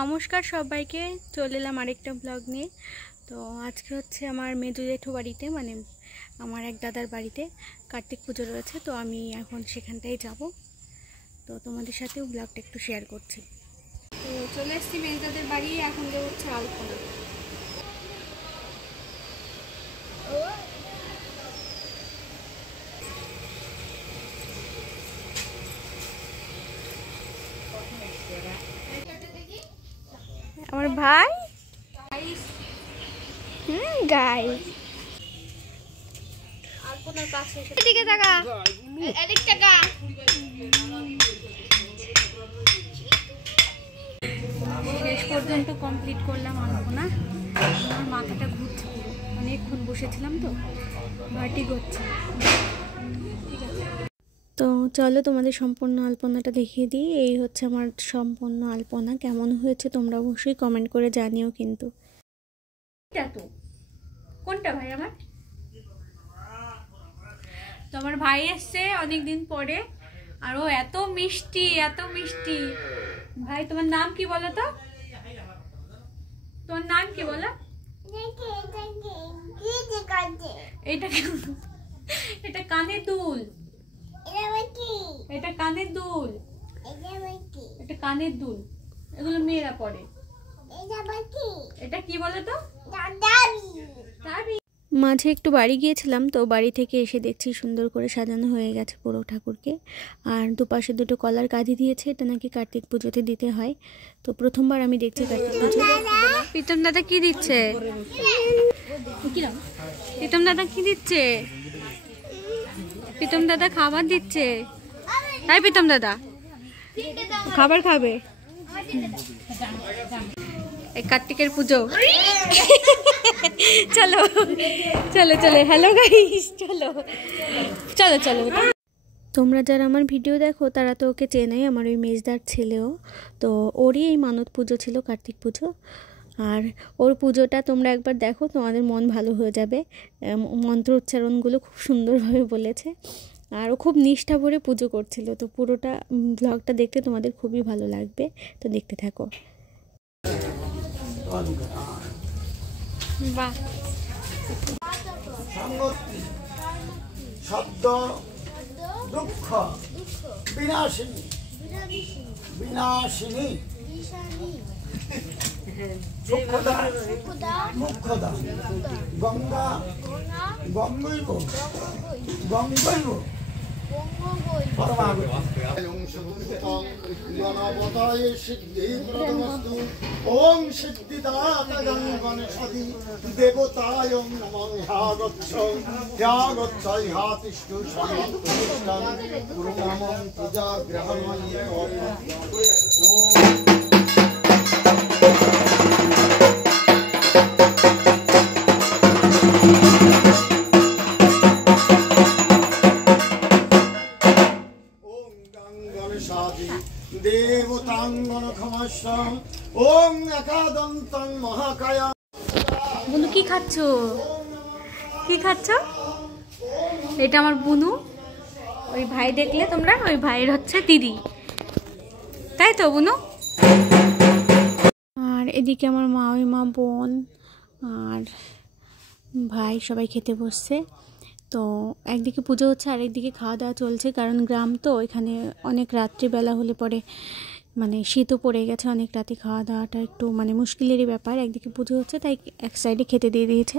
নমস্কার সবাইকে, চলে এলাম আরেকটা ব্লগ নিয়ে। তো আজকে হচ্ছে আমার মেজো জেঠু বাড়িতে, মানে আমার এক দাদার বাড়িতে কার্তিক পুজো রয়েছে। তো আমি এখন সেখানটাই যাব। তো তোমাদের সাথেও ব্লগটা একটু শেয়ার করছি। তো চলে এসেছি মেজো দাদার বাড়ি, এখন যে হচ্ছে আলপনা। আমার ভাই গাইস আলপনার পাশে এদিকে তাকা, এদিক তাকা। শেষ পর্যন্ত কমপ্লিট করলাম আলপনা। আমার মাথাটা ঘুরছে পুরো, অনেকক্ষণ বসেছিলাম তো ভার্টিগ হচ্ছে। তো চলো তোমাদের সম্পূর্ণ আলপনাটা দেখিয়ে দিই। এই হচ্ছে আমার সম্পূর্ণ আলপনা। কেমন হয়েছে তোমরা অবশ্যই কমেন্ট করে জানিও। কিন্তু কোনটা ভাই আমার? তো আমার ভাই এসছে অনেকদিন পরে, আর ও এত মিষ্টি, এত মিষ্টি। ভাই তোমার নাম কি বলো তো? তোমার নাম কি বলো? এটা কানের দুল, এটা কানের দুল, এটা কানের দুল। এগুলো মেয়েরা পরে। এটা কি বলো তো? মাঝে একটু বাড়ি গিয়েছিলাম, তো বাড়ি থেকে এসে দেখছি সুন্দর করে সাজানো হয়ে গেছে পুরো ঠাকুরকে। আর দুপাশে দুটো কলার কাঁধি দিয়েছে, এটা নাকি কার্তিক পুজোতে দিতে হয়। তো প্রথমবার আমি দেখছি কার্তিক পুজো। প্রীতম দাদা কি দিচ্ছে? প্রীতম দাদা কি দিচ্ছে? প্রীতম দাদা খাবার দিচ্ছে। তাই প্রীতম দাদা খাবার খাবে। এই কার্তিকের পুজো। চলো চলো চলো, হ্যালো গাইস, চলো চলো চলো। তোমরা যারা আমার ভিডিও দেখো তারা তো ওকে চেনাই, আমার ওই মেজদার ছেলেও। তো ওরই এই মানত পুজো ছিল, কার্তিক পুজো। আর ওর পুজোটা তোমরা একবার দেখো, তোমাদের মন ভালো হয়ে যাবে। মন্ত্র উচ্চারণগুলো খুব সুন্দরভাবে বলেছে, আর ও খুব নিষ্ঠা ভরে পুজো করছিল। তো পুরোটা ব্লগটা দেখতে তোমাদের খুবই ভালো লাগবে, তো দেখতে থাকো। বাহ, শব্দ দুঃখ বিনাশিনী, বিনাশিনী মুখ্যদা গঙ্গা গঙ্গৈব গঙ্গৈব ওম সিদ্ধিদাতায়ং গণেশাদি দেবতায়ং নমঃ। হ্যাগচ্ছ হ্যাতিষ্ঠু সমাপ্তিষ্ঠং পূর্ণমং পূজা গ্রহণময়ী। ওম দেবতাঙ্গন ক্ষমস্ব। ওম একাদন্তং মহাকায়। বুনু কি খাচ্ছ? কি খাচ্ছ? এটা আমার বুনু। ওই ভাই দেখলে তোমরা, ওই ভাইয়ের হচ্ছে দিদি, তাই তো বুনু? আর এদিকে আমার মা, ওই মা, বোন আর ভাই সবাই খেতে বসছে। তো একদিকে পুজো হচ্ছে আর একদিকে খাওয়া দাওয়া চলছে, কারণ গ্রাম তো এখানে অনেক রাত্রিবেলা হলে পরে মানে শীতও পড়ে গেছে, অনেক রাতে খাওয়া দাওয়াটা একটু মানে মুশকিলেরই ব্যাপার। একদিকে পুজো হচ্ছে তাই এক সাইডে খেতে দিয়ে দিয়েছে।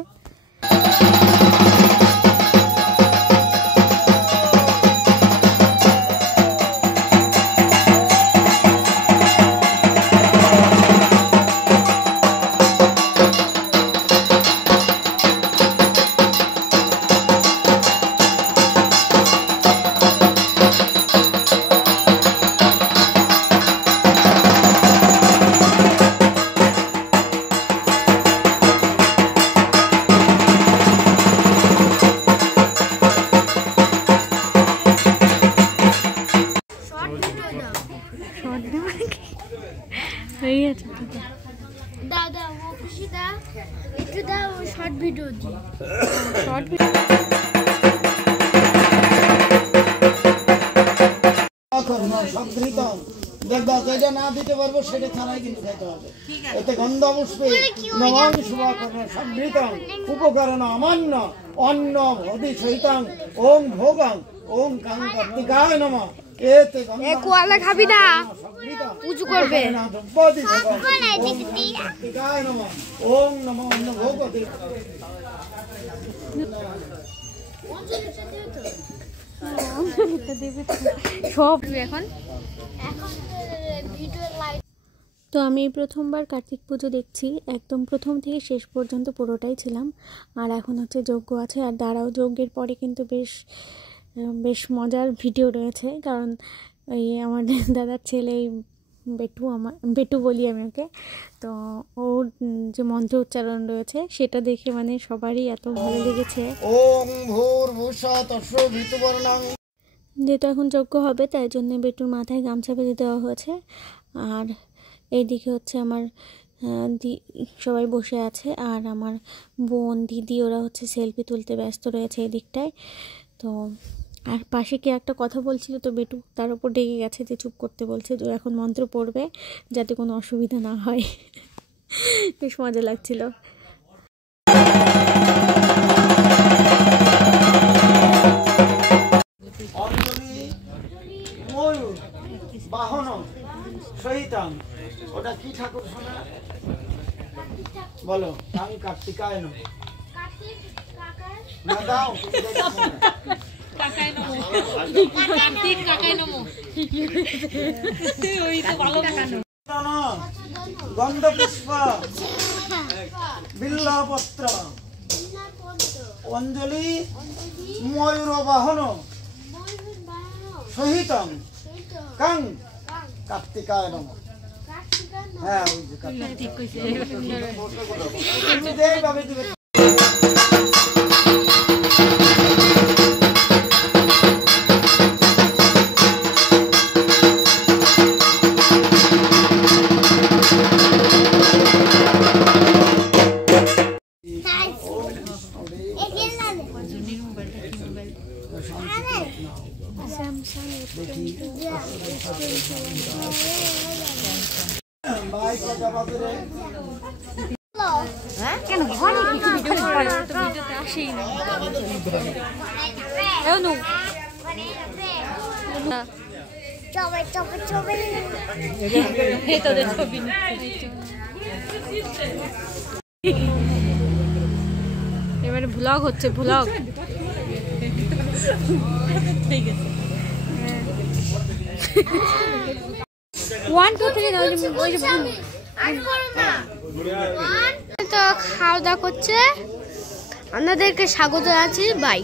দাদা ও খুশিদা একটু দাও শর্ট ভিডিও দি। শর্ট ভিডিও দেখবা যেটা না দিতে পারবো সেটা ছাড়াই কিন্তু খেতে হবে। এতে গন্ধ পুষ্পে নবং শুভাকরণ সংবৃতং উপকরণ অমান্য অন্ন ভদি সহিতাং ওং ভোগাং ওং কাং কার্তিকায় নমঃ। এতে গন্ধ কোয়ালা খাবি না, পুজো করবে। কার্তিকায় নমঃ ওং নমঃ অন্ন ভোগতে। সব এখন তো আমি প্রথমবার কার্তিক পুজো দেখছি, একদম প্রথম থেকে শেষ পর্যন্ত পুরোটাই ছিলাম। আর এখন হচ্ছে যজ্ঞ আছে, আর দাঁড়াও যজ্ঞের পরে কিন্তু বেশ মজার ভিডিও রয়েছে, কারণ ওই আমার দাদার ছেলে বেটু বলি আমি ওকে, তো ওর যে মন্ত্র উচ্চারণ রয়েছে সেটা দেখে মানে সবারই এত ভালো লেগেছে। ওং ভূর্ভুবস্বঃ তস্য বিতুর্বর্ণং। যেহেতু এখন যজ্ঞ হবে তাই জন্য বেটুর মাথায় গামছা বেঁধে দেওয়া হয়েছে। আর এইদিকে হচ্ছে আমার সবাই বসে আছে, আর আমার বোন দিদি ওরা হচ্ছে সেলফি তুলতে ব্যস্ত রয়েছে এই দিকটায়। তো আর পাশে কে একটা কথা বলছিল, তো বেটু তার উপর ডেকে গেছে যে চুপ করতে বলছে, তো এখন মন্ত্র পড়বে যাতে কোনো অসুবিধা না হয়। বেশ মজা লাগছিল। অঞ্জলি ময়ূর বাহন সহিতাং। ওটা কি ঠাকুর শোনা বলো? কাং কার্তিকায় নমঃ। না দাও গন্ধ পুষ্প বিল্লপত্র অঞ্জলি ময়ূর বাহন সহিতং কাং কার্তিকায় নমঃ। হ্যাঁ ওই যে কার্তিক এইভাবে দিবে। এবারে ভ্লগ হচ্ছে, ভ্লগ। 1 2 3 তো খাওয়া দাওয়া করছে, আপনাদেরকে স্বাগত আছি। বাই।